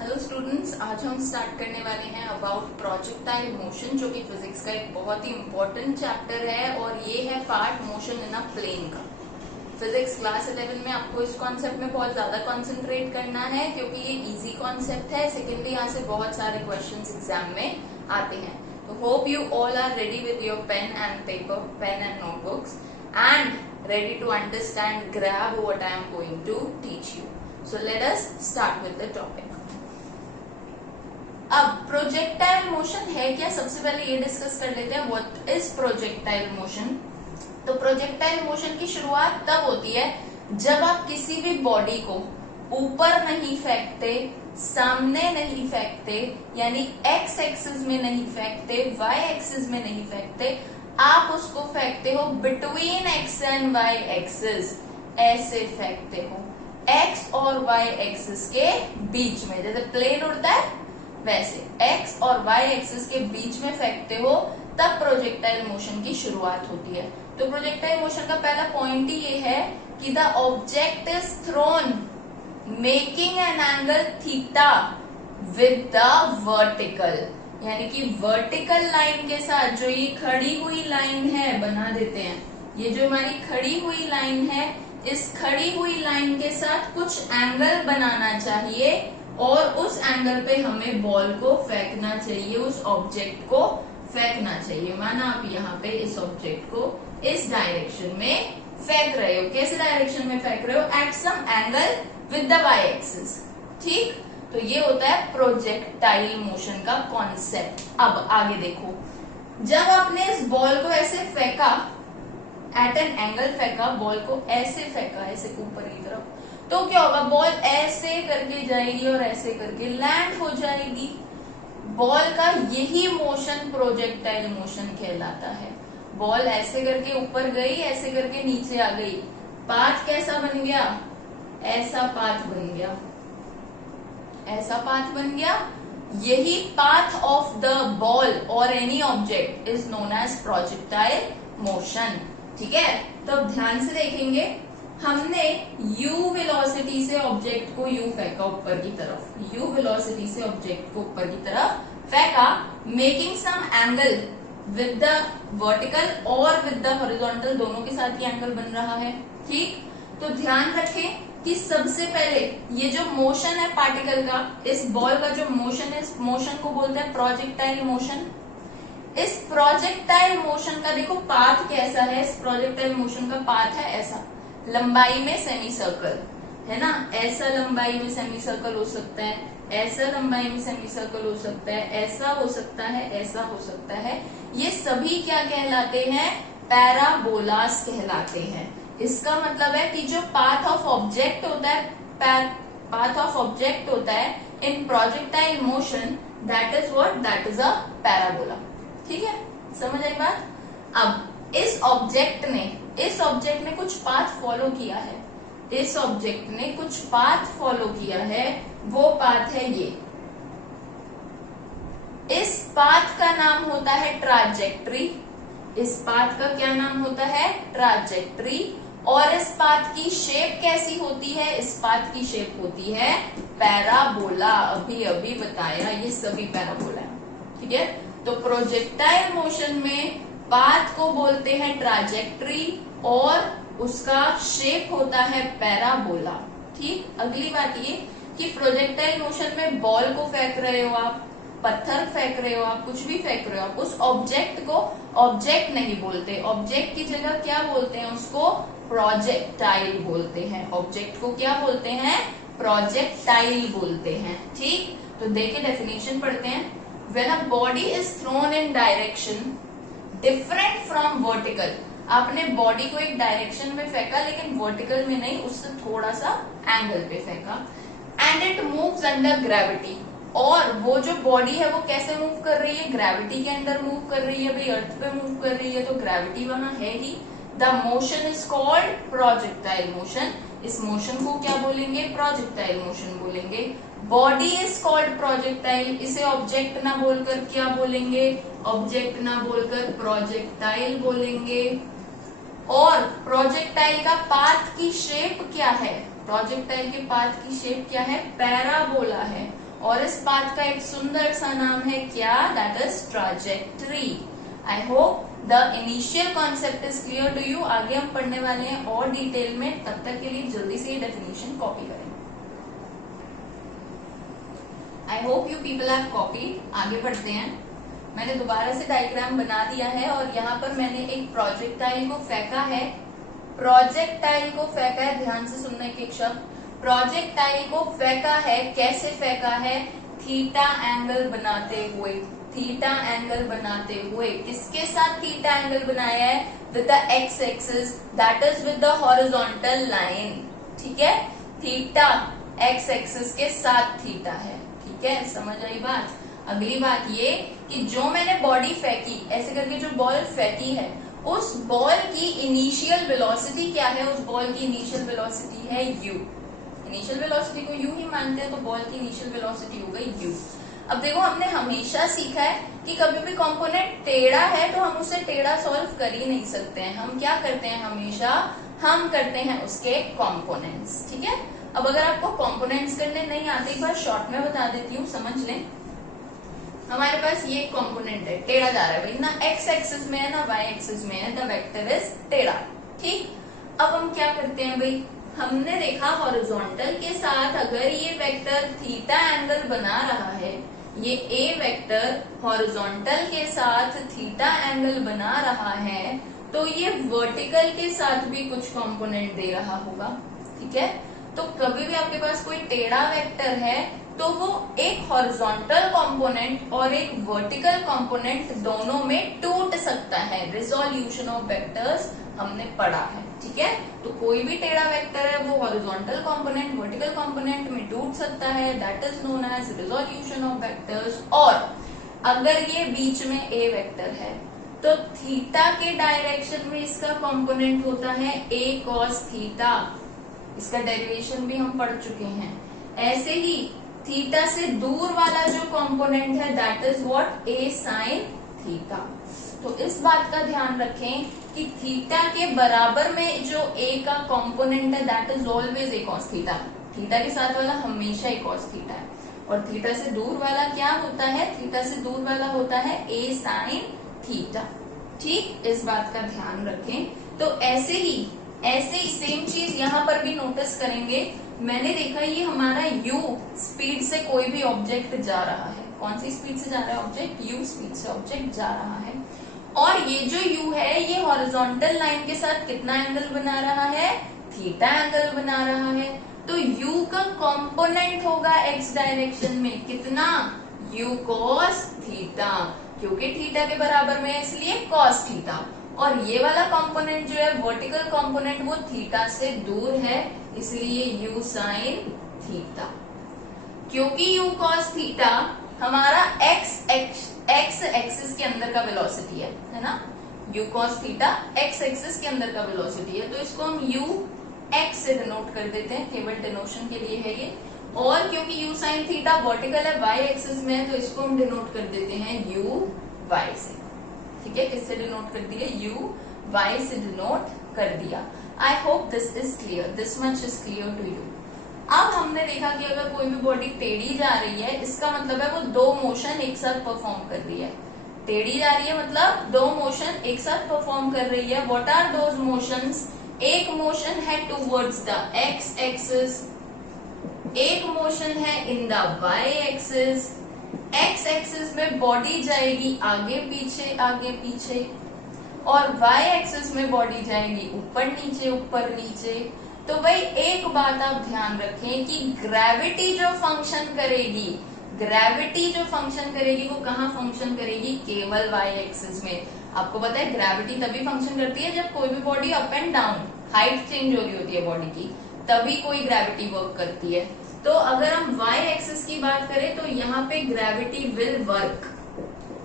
Hello students, आज हम start करने वाले हैं अबाउट प्रोजेक्टाइल मोशन, जो कि फिजिक्स का एक बहुत ही इम्पोर्टेंट चैप्टर है और ये है part motion in a plane का। फिजिक्स क्लास 11 में आपको इस कॉन्सेप्ट में बहुत ज्यादा कंसंट्रेट करना है क्योंकि ये इजी कॉन्सेप्ट है। सेकेंडली, यहाँ से बहुत सारे क्वेश्चंस एग्जाम में आते हैं। तो hope you all are ready with your pen and paper, pen and notebooks and ready to understand, grab what I am going to teach you. So let us start with the topic. अब projectile motion है क्या, सबसे पहले ये discuss कर लेते हैं what is projectile motion. तो प्रोजेक्टाइल मोशन की शुरुआत तब होती है जब आप किसी भी बॉडी को ऊपर नहीं फेंकते, सामने नहीं फेंकते, यानी एक्स एक्सिस में नहीं फेंकते, वाई एक्सिस में नहीं फेंकते, आप उसको फेंकते हो between x and y axis. ऐसे फेंकते हो एक्स और वाई एक्सिस के बीच में, जैसे प्लेन उड़ता है वैसे एक्स और वाई एक्सिस के बीच में फेंकते हो, तब प्रोजेक्टाइल मोशन की शुरुआत होती है। तो प्रोजेक्टाइल मोशन का पहला पॉइंट ही ये है कि the object is throne making an angle theta with the vertical, यानी कि वर्टिकल लाइन के साथ जो ये खड़ी हुई लाइन है, बना देते हैं, ये जो हमारी खड़ी हुई लाइन है, इस खड़ी हुई लाइन के साथ कुछ एंगल बनाना चाहिए और उस एंगल पे हमें बॉल को फेंकना चाहिए, उस ऑब्जेक्ट को फेंकना चाहिए। माना आप यहाँ पे इस ऑब्जेक्ट को इस डायरेक्शन में फेंक रहे हो। कैसे डायरेक्शन में फेंक रहे हो? At some angle with the y axis. ठीक, तो ये होता है प्रोजेक्टाइल मोशन का कॉन्सेप्ट। अब आगे देखो, जब आपने इस बॉल को ऐसे फेंका, एट एन एंगल फेंका, बॉल को ऐसे फेंका, ऐसे ऊपर की तरफ, तो क्या होगा? बॉल ऐसे करके जाएगी और ऐसे करके लैंड हो जाएगी। बॉल का यही मोशन प्रोजेक्टाइल मोशन कहलाता है। बॉल ऐसे करके ऊपर गई, ऐसे करके नीचे आ गई, पाथ कैसा बन गया? ऐसा पाथ बन गया, ऐसा पाथ बन गया। यही पाथ ऑफ द बॉल और any object is known as projectile motion. ठीक है, तो अब ध्यान से देखेंगे, हमने u वेलोसिटी से ऑब्जेक्ट को u फेंका ऊपर की तरफ, u वेलोसिटी से ऑब्जेक्ट को ऊपर की तरफ फेंका, making some angle with the vertical और विद द हॉरिजॉन्टल, दोनों के साथ ये एंगल बन रहा है। ठीक, तो ध्यान रखें कि सबसे पहले ये जो मोशन है पार्टिकल का, इस बॉल का जो मोशन है, इस मोशन को बोलते हैं प्रोजेक्टाइल मोशन। इस प्रोजेक्टाइल मोशन का देखो पाथ कैसा है। इस प्रोजेक्टाइल मोशन का पाथ है ऐसा, लंबाई में सेमी सर्कल है ना, ऐसा लंबाई में सेमी सर्कल हो सकता है, ऐसा लंबाई में सेमी सर्कल हो सकता है, ऐसा हो सकता है, ऐसा हो सकता है। ये सभी क्या कहलाते हैं? पैराबोलास कहलाते हैं। इसका मतलब है कि जो पाथ ऑफ ऑब्जेक्ट होता है, पाथ ऑफ ऑब्जेक्ट होता है in projectile motion, that is what? That is a parabola. ठीक है, समझ आई बात? अब इस ऑब्जेक्ट ने कुछ पाथ फॉलो किया है, इस ऑब्जेक्ट ने कुछ पाथ फॉलो किया है, वो पाथ है ये। इस पाथ का नाम होता है ट्राजेक्ट्री। इस पाथ का क्या नाम होता है? ट्राजेक्ट्री। और इस पाथ की शेप कैसी होती है? इस पाथ की शेप होती है पैराबोला। अभी अभी बताया, ये सभी पैराबोला है। ठीक है, तो प्रोजेक्टाइल मोशन में पाथ को बोलते हैं ट्राजेक्ट्री और उसका शेप होता है पैराबोला। ठीक, अगली बात ये कि प्रोजेक्टाइल मोशन में बॉल को फेंक रहे हो आप, पत्थर फेंक रहे हो आप, कुछ भी फेंक रहे हो आप, उस ऑब्जेक्ट को ऑब्जेक्ट नहीं बोलते, ऑब्जेक्ट की जगह क्या बोलते हैं? उसको प्रोजेक्टाइल बोलते हैं। ऑब्जेक्ट को क्या बोलते हैं? प्रोजेक्टाइल बोलते हैं। ठीक, तो देखिए डेफिनेशन पढ़ते हैं। When a body is thrown in direction different from vertical, आपने बॉडी को एक डायरेक्शन में फेंका लेकिन वर्टिकल में नहीं, उससे थोड़ा सा एंगल पे फेंका, and it moves under gravity, और वो जो बॉडी है वो कैसे मूव कर रही है? ग्रेविटी के अंदर मूव कर रही है। भाई अर्थ पे मूव कर रही है तो ग्रेविटी वहां है ही। The motion is called projectile motion. इस मोशन को क्या बोलेंगे? प्रोजेक्टाइल मोशन बोलेंगे। बॉडी इज कॉल्ड प्रोजेक्टाइल, इसे ऑब्जेक्ट ना बोलकर क्या बोलेंगे? ऑब्जेक्ट ना बोलकर प्रोजेक्टाइल बोलेंगे। और प्रोजेक्टाइल का पाथ की शेप क्या है? प्रोजेक्टाइल के पाथ की शेप क्या है? पैराबोला है। और इस पाथ का एक सुंदर सा नाम है क्या, that is trajectory. I hope the initial concept is clear to you. आगे हम पढ़ने वाले हैं और डिटेल में, तब तक के लिए जल्दी से ये डेफिनेशन कॉपी करें। I hope you people have copied. आगे बढ़ते हैं। मैंने दोबारा से डायग्राम बना दिया है और यहाँ पर मैंने एक प्रोजेक्टाइल को फेंका है। प्रोजेक्टाइल को फेंका है, ध्यान से सुनना एक शब्द। प्रोजेक्टाइल को फेंका है, कैसे फेंका है, थीटा एंगल बनाते हुए। थीटा एंगल बनाते हुए किसके साथ थीटा एंगल बनाया है, with the x axis, that is with the horizontal line. ठीक है, थीटा एक्स एक्सिस के साथ थीटा है। ठीक है, समझ आई बात। अगली बात ये कि जो मैंने बॉडी फेंकी, ऐसे करके जो बॉल फेंकी है, उस बॉल की इनिशियल वेलोसिटी क्या है, उस बॉल की इनिशियल वेलोसिटी है u। इनिशियल वेलोसिटी को u ही मानते हैं, तो बॉल की इनिशियल वेलोसिटी हो गई u। अब देखो, हमने हमेशा सीखा है कि कभी भी कंपोनेंट टेढ़ा है तो हम उसे टेढ़ा सॉल्व कर ही नहीं सकते हैं। हम क्या करते हैं, हमेशा हम करते हैं उसके कंपोनेंट्स। ठीक है, अब अगर आपको कंपोनेंट्स करने नहीं आते, एक बार शॉर्ट में बता देती हूँ, समझ लें। हमारे पास ये कंपोनेंट है, टेढ़ा जा रहा है भाई, ना एक्स एक्सिस में है ना वाई एक्सिस में है, द वेक्टर इज टेढ़ा। ठीक, अब हम क्या करते हैं भाई, हमने देखा हॉरिजॉन्टल के साथ अगर ये वेक्टर थीटा एंगल बना रहा है, ये ए वेक्टर हॉरिजॉन्टल के साथ थीटा एंगल बना रहा है, तो ये वर्टिकल के साथ भी कुछ कंपोनेंट दे रहा होगा। ठीक है, तो कभी भी आपके पास कोई टेढ़ा वेक्टर है तो वो एक हॉरिजॉन्टल कंपोनेंट और एक वर्टिकल कंपोनेंट दोनों में टूट सकता है। रिजोल्यूशन ऑफ वेक्टर्स हमने पढ़ा है। ठीक है, तो कोई भी टेढ़ा वेक्टर है वो हॉरिजॉन्टल कंपोनेंट वर्टिकल कंपोनेंट में टूट सकता है, that is known as resolution of vectors. और अगर ये बीच में ए वेक्टर है तो थीटा के डायरेक्शन में इसका कंपोनेंट होता है a cos थीटा। इसका डेरिवेशन भी हम पढ़ चुके हैं। ऐसे ही थीटा से दूर वाला जो कंपोनेंट है that is what, a sin theta. तो इस बात का ध्यान रखें कि थीटा के बराबर में जो a का कंपोनेंट है that is always a cos theta. Theta के साथ वाला हमेशा a cos थीटा है, और थीटा से दूर वाला क्या होता है, थीटा से दूर वाला होता है a sin थीटा। ठीक, इस बात का ध्यान रखें। तो ऐसे ही सेम चीज यहाँ पर भी नोटिस करेंगे। मैंने देखा ये हमारा u स्पीड से कोई भी ऑब्जेक्ट जा रहा है। कौन सी स्पीड से जा रहा है ऑब्जेक्ट, u स्पीड से ऑब्जेक्ट जा रहा है, और ये जो u है ये हॉरिजॉन्टल लाइन के साथ कितना एंगल बना रहा है, थीटा एंगल बना रहा है। तो u का कंपोनेंट होगा x डायरेक्शन में कितना, u cos थीटा, क्योंकि थीटा के बराबर में है इसलिए cos थीटा। और ये वाला कंपोनेंट जो है वर्टिकल कंपोनेंट वो थीटा से दूर है, इसलिए u sin थीटा। क्योंकि u cos थीटा हमारा x एक्सिस के अंदर का वेलोसिटी है ना, u cos theta x axis के अंदर का वेलोसिटी है, तो इसको हम u x से डिनोट कर देते हैं, केवल डिनोशन के लिए है ये। और क्योंकि u sin थीटा वर्टिकल है, y एक्सिस में है, तो इसको हम डिनोट कर देते हैं u y से। ठीक है, किससे डिनोट कर दिया, u y से डिनोट कर दिया। I hope this is clear, this much is clear to you. अब हमने देखा कि अगर कोई भी बॉडी टेढ़ी जा रही है, इसका मतलब है वो दो मोशन एक साथ परफॉर्म कर रही है। टेढ़ी जा रही है मतलब दो मोशन एक साथ परफॉर्म कर रही है। व्हाट आर दोज मोशंस, एक मोशन है टूवर्ड्स द एक्स एक्सिस, एक मोशन है in the y axis. X axis में बॉडी जाएगी आगे पीछे, और वाई एक्सिस में बॉडी जाएगी ऊपर नीचे। तो भाई एक बात आप ध्यान रखें कि ग्रेविटी जो फंक्शन करेगी वो कहाँ फंक्शन करेगी, केवल वाई एक्सिस में। आपको पता है ग्रेविटी तभी फंक्शन करती है जब कोई भी body up and down, height change हो रही होती है बॉडी की, तभी कोई ग्रेविटी वर्क करती है। तो अगर हम वाई एक्सिस की बात करें तो यहाँ पे ग्रेविटी विल वर्क,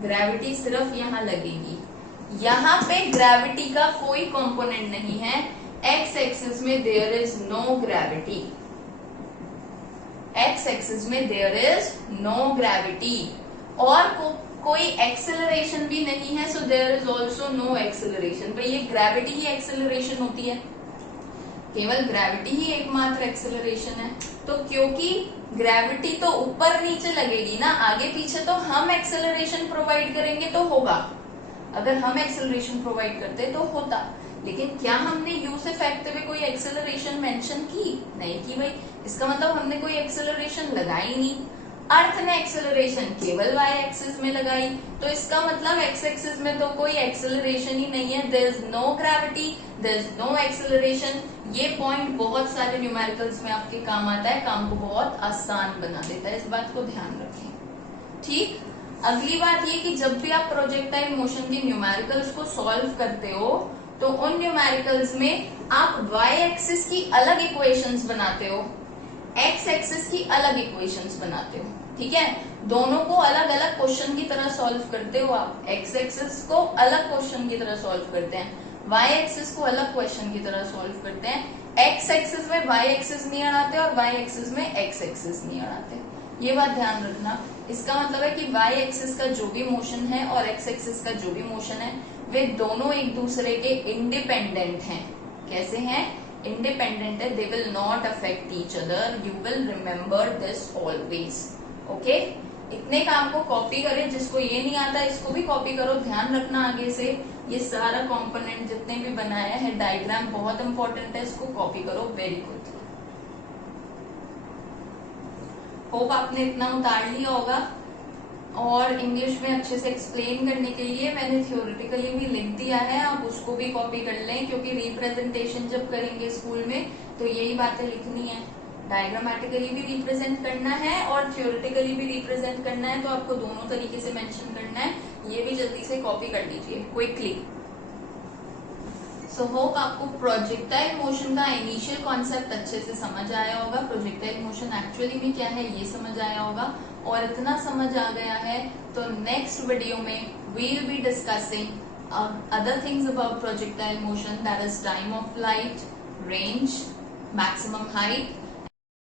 ग्रेविटी सिर्फ यहाँ लगेगी। यहाँ पे ग्रेविटी का कोई कंपोनेंट नहीं है, एक्स एक्सिस में there is no gravity, x axis में देयर इज नो ग्रेविटी, और कोई एक्सेलरेशन भी नहीं है, so there is also no acceleration. भाई ये ग्रेविटी ही एक्सेलरेशन होती है। केवल ग्रेविटी ही एकमात्र एक्सेलरेशन है। तो क्योंकि ग्रेविटी तो ऊपर नीचे लगेगी ना, आगे पीछे तो हम एक्सेलरेशन प्रोवाइड करेंगे तो होगा, अगर हम एक्सेलरेशन प्रोवाइड करते तो होता, लेकिन क्या हमने यू से फेंकते हुए कोई एक्सेलरेशन मेंशन की? नहीं की भाई, इसका मतलब हमने कोई एक्सेलरेशन लगाई नहीं। अर्थ ने एक्सेलरेशन केवल y एक्सिस में लगाई, तो इसका मतलब x एक्सिस में तो कोई एक्सेलरेशन ही नहीं है, there is no gravity, there is no acceleration. ये पॉइंट बहुत सारे न्यूमेरिकल्स में आपके काम आता है, काम को बहुत आसान बना देता है, इस बात को ध्यान रखें। ठीक, अगली बात ये कि जब भी आप प्रोजेक्टाइल मोशन के न्यूमेरिकल्स को सॉल्व करते हो तो उन न्यूमेरिकल्स में आप y एक्सिस की अलग इक्वेशंस बनाते हो, x एक्सिस की अलग इक्वेशंस बनाते हो। ठीक है, दोनों को अलग अलग क्वेश्चन की तरह सॉल्व करते हो आप। x एक्सिस को अलग क्वेश्चन की तरह सॉल्व करते हैं, y एक्सिस को अलग क्वेश्चन की तरह सॉल्व करते हैं। x एक्सिस में y एक्सिस नहीं अड़ाते और y एक्सिस में x एक्सिस नहीं अड़ाते, ये बात ध्यान रखना। इसका मतलब है कि y एक्सिस का जो भी मोशन है और x एक्सिस का जो भी मोशन है वे दोनों एक दूसरे के इंडिपेंडेंट हैं। कैसे हैं? इंडिपेंडेंट है, they will not affect each other, you will remember this always. Okay, इतने काम को कॉपी करें, जिसको ये नहीं आता इसको भी कॉपी करो। ध्यान रखना आगे से ये सारा कंपोनेंट जितने भी बनाया है, डायग्राम बहुत इंपॉर्टेंट है, इसको कॉपी करो। वेरी गुड, होप आपने इतना उतार लिया होगा। और इंग्लिश में अच्छे से एक्सप्लेन करने के लिए मैंने थियोरेटिकली भी लिख दिया है, आप उसको भी कॉपी कर लें, क्योंकि रिप्रेजेंटेशन जब करेंगे स्कूल में तो यही बातें लिखनी है। डायग्रामेटिकली भी रिप्रेजेंट करना है और थियोरेटिकली भी रिप्रेजेंट करना है, तो आपको दोनों तरीके से मेंशन करना है। ये भी जल्दी से कॉपी कर लीजिए क्विकली। सो होप आपको प्रोजेक्टाइल मोशन का इनिशियल कॉन्सेप्ट अच्छे से समझ आया होगा, प्रोजेक्टाइल मोशन एक्चुअली में क्या है ये समझ आया होगा। और इतना समझ आ गया है तो नेक्स्ट वीडियो में we will be discussing other things about projectile motion, that is time of flight, range, maximum height,